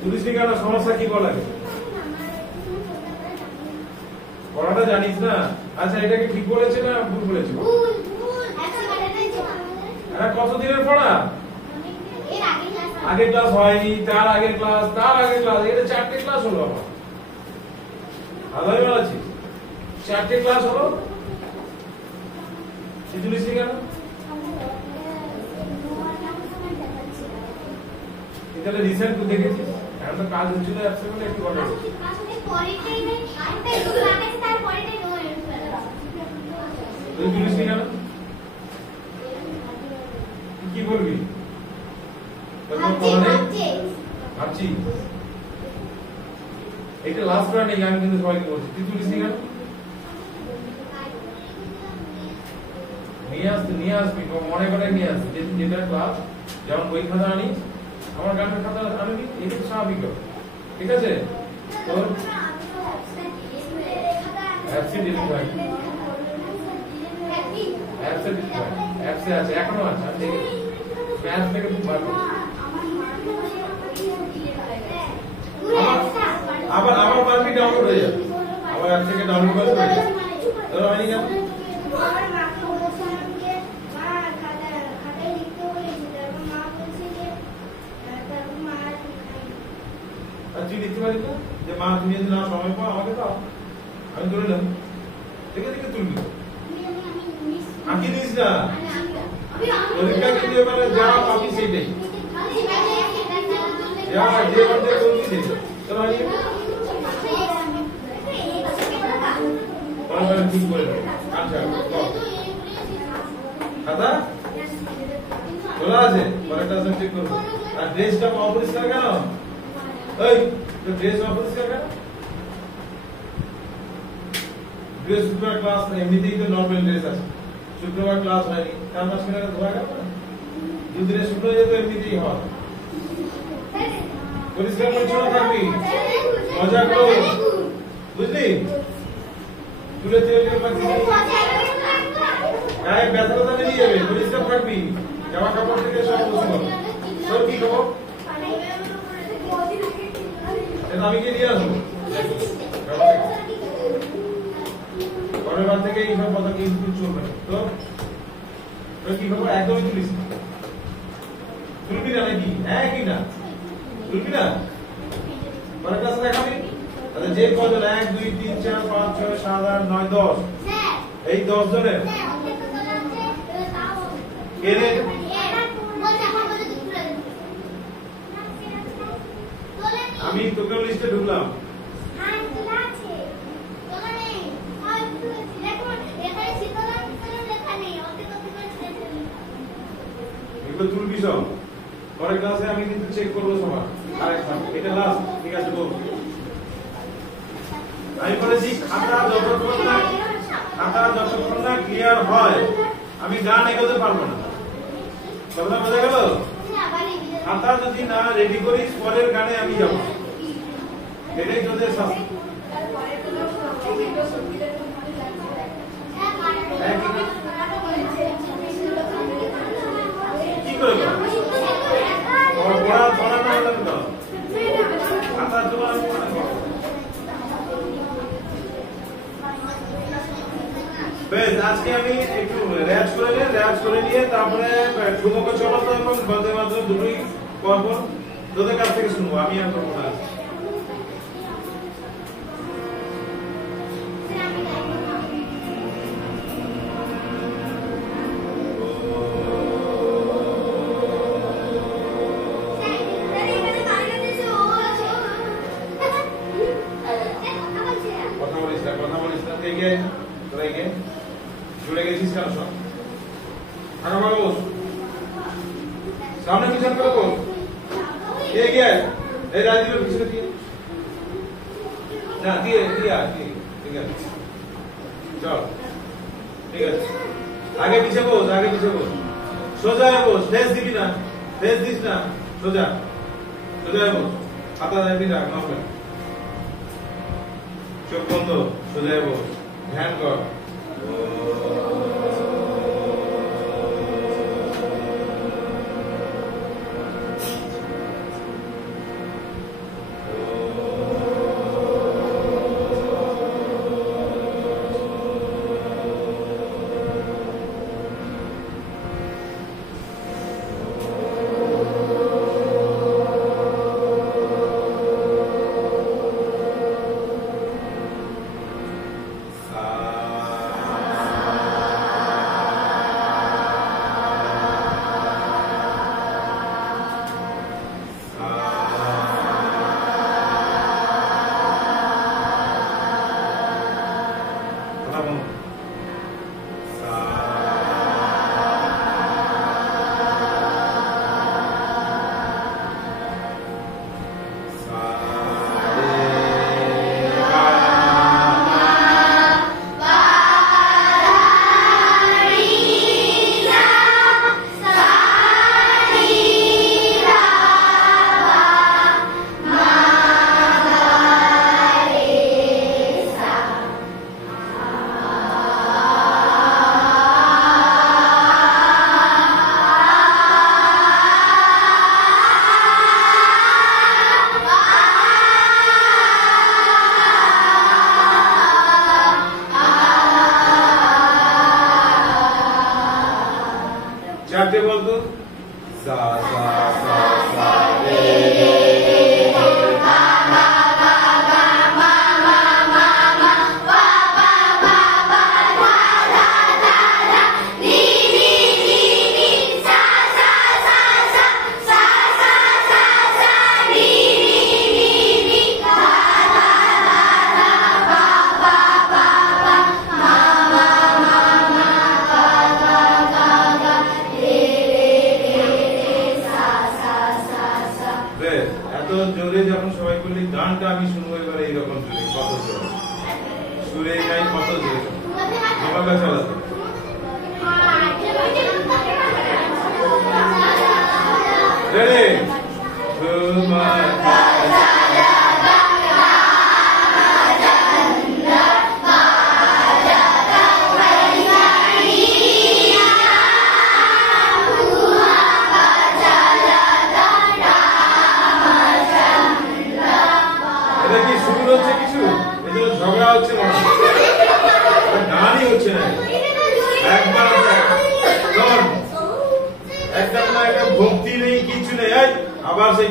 তুলিস নি কেন? সমস্যা কি বলে? পড়াটা জানিস না? আচ্ছা এটাকে ঠিক বলেছে না ভুল বলেছে? এটা কত দিনের পড়া? আগের ক্লাস হয়নি, তার আগের ক্লাস, তার আগের ক্লাস, এটা 4টে ক্লাস হলো আমার। আদায় বলেছি 4টে ক্লাস হলো। তুলিস নি কেন? তাহলে রিসেন্ট তুই দেখেছিস? এখন তো কাজ হচ্ছিল অ্যাপসে বলে একটু বলে। তুই তুলিস নি কেন? কি বলবি? ভাবছি এটা লাস্ট রাউন্ডে আমি কিন্তু সবাইকে বলছি, তুই তুলিস নি কেন? নিয়ে আসবি, মনে করে নিয়ে আসবি। যেটা ক্লাস, যেমন বই খাতা আনিস, আমার গানের খাতা আনবি, এটা স্বাভাবিক। ঠিক আছে? তোর অ্যাপসে ডিলিট হয়, অ্যাপসে আছে, এখনো আছে। আমি দেখেছি ম্যাথ থেকে খুব ভালো। আবার পারবি ডাউনলোড হয়ে যাবে, আবার অ্যাপ থেকে ডাউনলোড করে হয়ে যাবে। তোর হয়নি কেন? তুই লিখতে পারিস না যে মা তুমি যদি না সময় পাও আমাকে দাও, আমি তুলে নেব। দেখে দেখে তুলবি, আঁকি দিস না। পরীক্ষা কিন্তু এবারে যা পাবি সেইটাই, যা যে বলতে বলবি সেটা। তোর হয়নি? ঠিক করে দেবো। আচ্ছা খাতা খোলা আছে, পরেরটা চেক করবো। আর ড্রেসটা অপরিষ্কার কেন? এই ড্রেস অপরিষ্কার কেন? ড্রেস শুক্রবার ক্লাস এমনিতেই তো নর্মাল ড্রেস আছে, শুক্রবার ক্লাস হয়নি, তার মাঝখানে ধোয়া গেল না? দুদিনে শুকনো যেত, এমনিতেই হয়। পরিষ্কার পরিচ্ছন্ন থাকবি, মজা করো, বুঝলি? তুলে তেল গায়ে ব্যথাটা বেরিয়ে যাবে, পরিষ্কার থাকবি, জামা কাপড় থেকে সব পরিষ্কার। তোর কি খবর? আমি কি নিয়ে আসবো? পরের বার থেকে এইসব কথা কিন্তু চলবে না। তোর কি খবর? একদমই তুলিস না। তুলবি না নাকি? হ্যাঁ কি না? তুলবি না? পরের ক্লাসে দেখাবি। আচ্ছা যে কজন 1 2 3 4 5 6 7 8 9 10, এই 10 জনের কে রে? আমি তোকে লিস্টে ঢুকলাম। এগুলো তুলবি সব, পরের ক্লাসে আমি কিন্তু চেক করবো সবার। আরেকবার এটা লাস্ট, ঠিক আছে? বল। আমি বলেছি খাতা যতক্ষণ না ক্লিয়ার হয় আমি গান এগোতে পারবো না। কথা বোঝা গেল? খাতা যদি না রেডি করিস পরের গানে আমি যাব, এটাই তোদের শাস্তি। কি করে পড়া না হলে তো খাতা জমা বেশ। আজকে আমি একটু রেয়াজ করে নিয়ে তারপরে ঠুমক চলতো এবং বন্দে মাতরম দুটোই পরপর তোদের কাছ থেকে শুনবো। আমি আর করবো না। কথা বলিস না থেকে তোরা জুড়ে গেছিস কেন? সব থাকা ভালো, সামনে পিছন করে বল। কে গিয়ে এই রাজীবের পিছনে দিয়ে না দিয়ে ঠিক আছে চল, ঠিক আছে। আগে পিছে বস, সোজা বস, ফেস দিবি না, ফেস দিস না, সোজা বস। খাতা দিবি না, নর্মাল চোখ বন্ধ, সোজা বস, ধ্যান কর। জোরে যখন সবাই বললি গানটা আমি শুনবো এবারে এইরকম জোরে, কত জোরে সুরে গাই, কত জোরে আমার কাছে আলাদা। রেডি? তোমার হচ্ছে কিছু এজন্য ঝগড়া হচ্ছে, গানই হচ্ছে না একদম, একদম না, একটা ভক্তি নেই, কিছু নেই। আবার সেই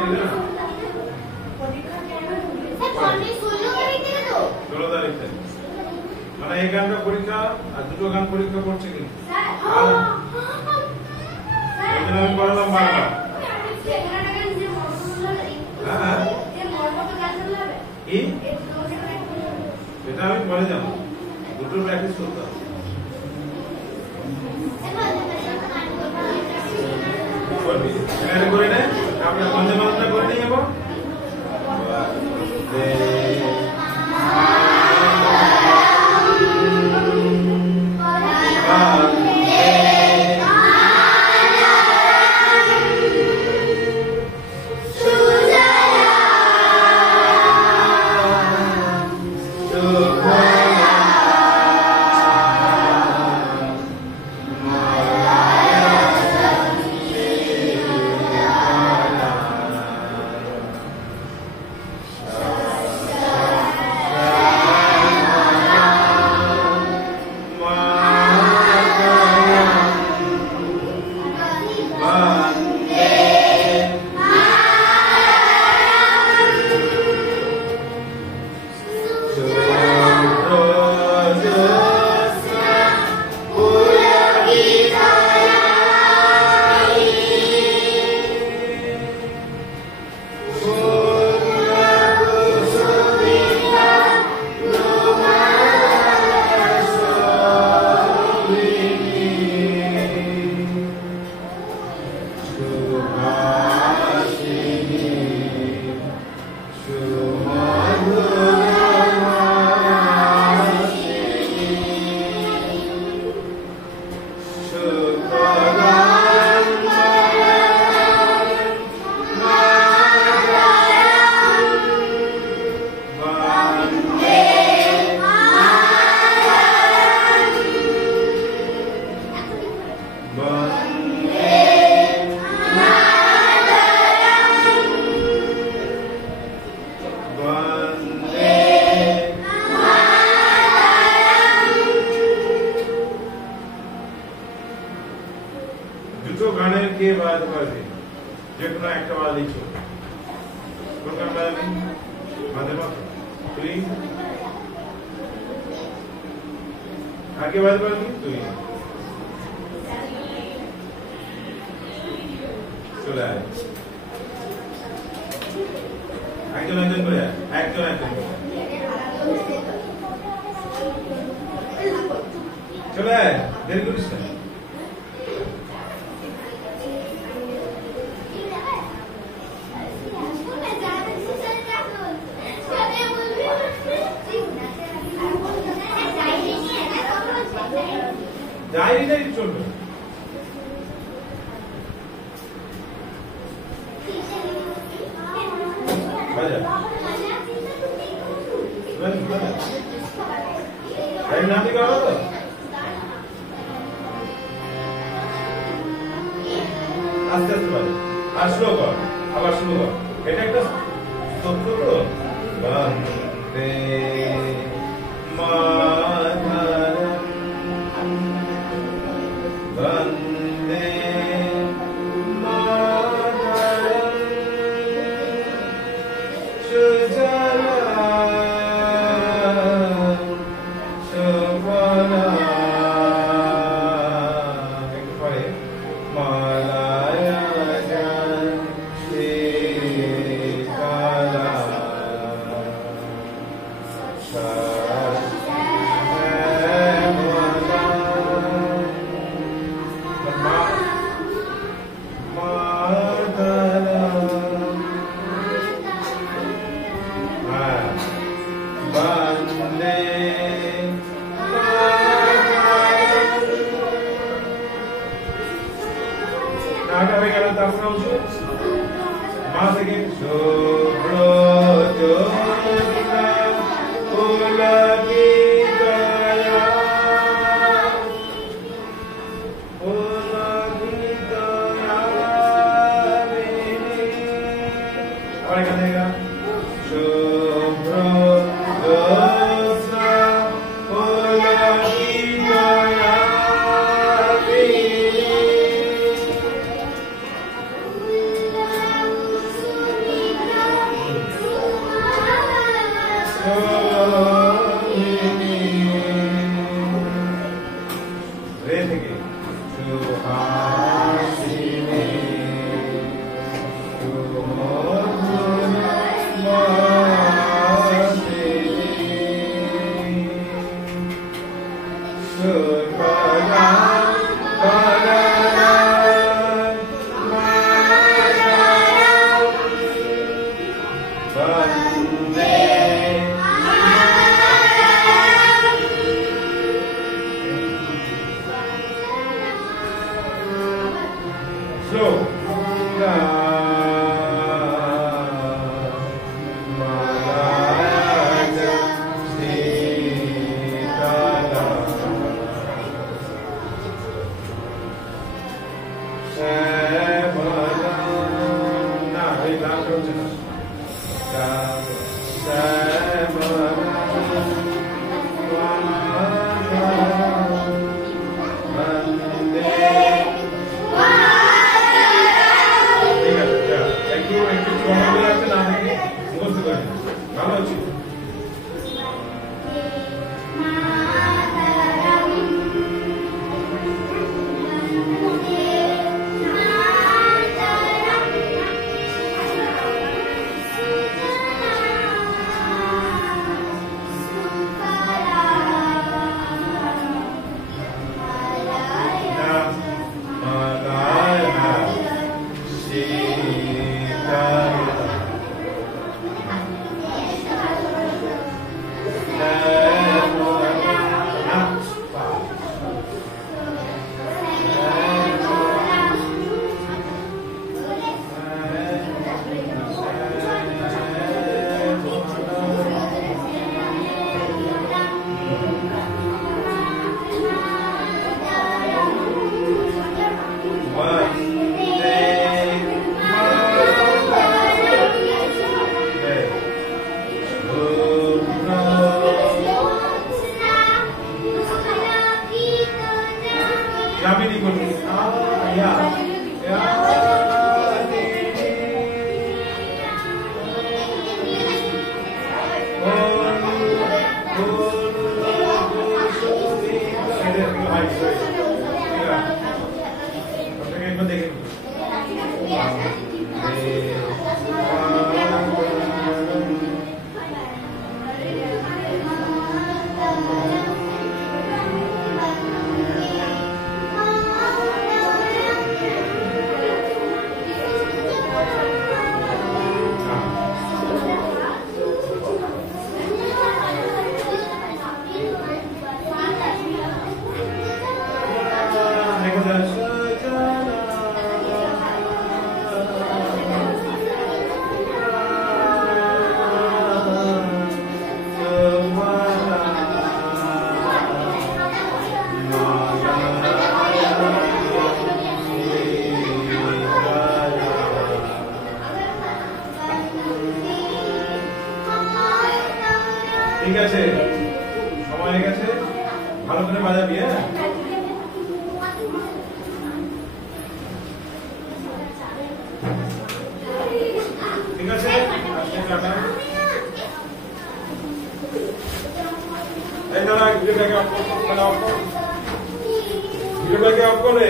দিল না 16 তারিখ মানে এই গানটা পরীক্ষা আর দুটো গান পরীক্ষা করছে কিন্তু আমি পড়ালাম বারবার এটা আমি পরে যাবো দুটো প্র্যাকটিস করতে হবে করে নেয় আপনার পঞ্চমাত্রা করে নিয়ে যাবো দুটো গানের কে বাজাতে পারবে যে কোনো একটা বাজালেই চলবে কোন গান বাজাবি বাজাতে পারবে তুই আর কে বাজাতে পারবি তুই চলে আয় একজন একজন করে একজন একজন করে চলে আয় দেরি করিস না ডায়েরি ডায়েরি চলবে নাতি করো তো আস্তে আস্তে বলো আর স্লো কর আবার শুরু কর এটা একটা তথ্য তো বন্দে মাতরম বন্দে মাতরম সুজলা সুফলা একটু পরে মালায়া শ্রীকালা ঠিক আছে, সময় হয়ে গেছে, ভালো করে বাজাবি। হ্যাঁ, ঠিক আছে, টাটা। এই দাঁড়া, ভিডিওটাকে অফ করে।